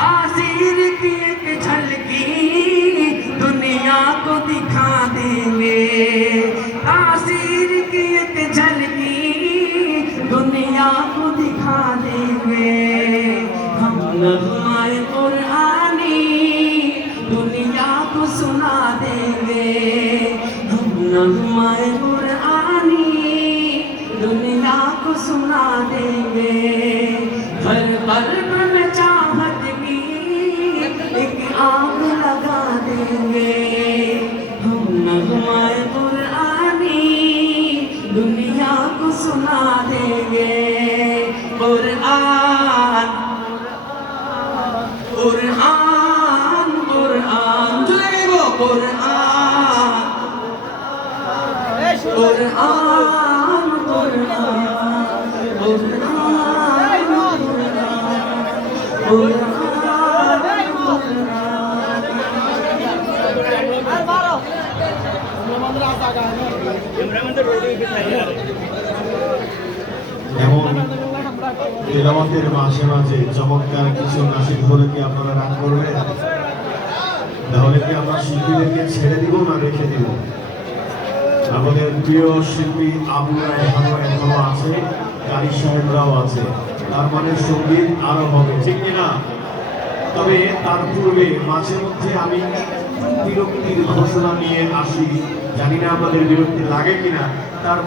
तासीर की एक झलकी दुनिया को दिखा देंगे। तासीर की एक झलकी दुनिया को दिखा देंगे। हम नगमाए कुरानी दुनिया को सुना देंगे। हम नगमाए कुरानी दुनिया को सुना देंगे। हर कल्ब सुना देंगे कुरान कुरान कुरान जुड़ेंगे वो Quran Quran Quran Quran Imran da rolü bir tane. তেলাওয়াতের মাঝে মাঝে চমৎকার কিছু নাসিক হলে কি আপনারা রাগ করবেন? তাহলে কি আমরা শিল্পীদেরকে ছেড়ে দিব না রেখে দিব? আমাদের প্রিয় শিল্পী আবুরা এখনও এখনও আছে, কারি সাহেবরাও আছে। তার মানে সংগীত আরও হবে, ঠিক কিনা তবে তার পূর্বে, মাঝে মধ্যে আমি বিরক্তির ঘোষণা নিয়ে আসি। জানি না আমাদের বিরক্তি লাগে কিনা। তার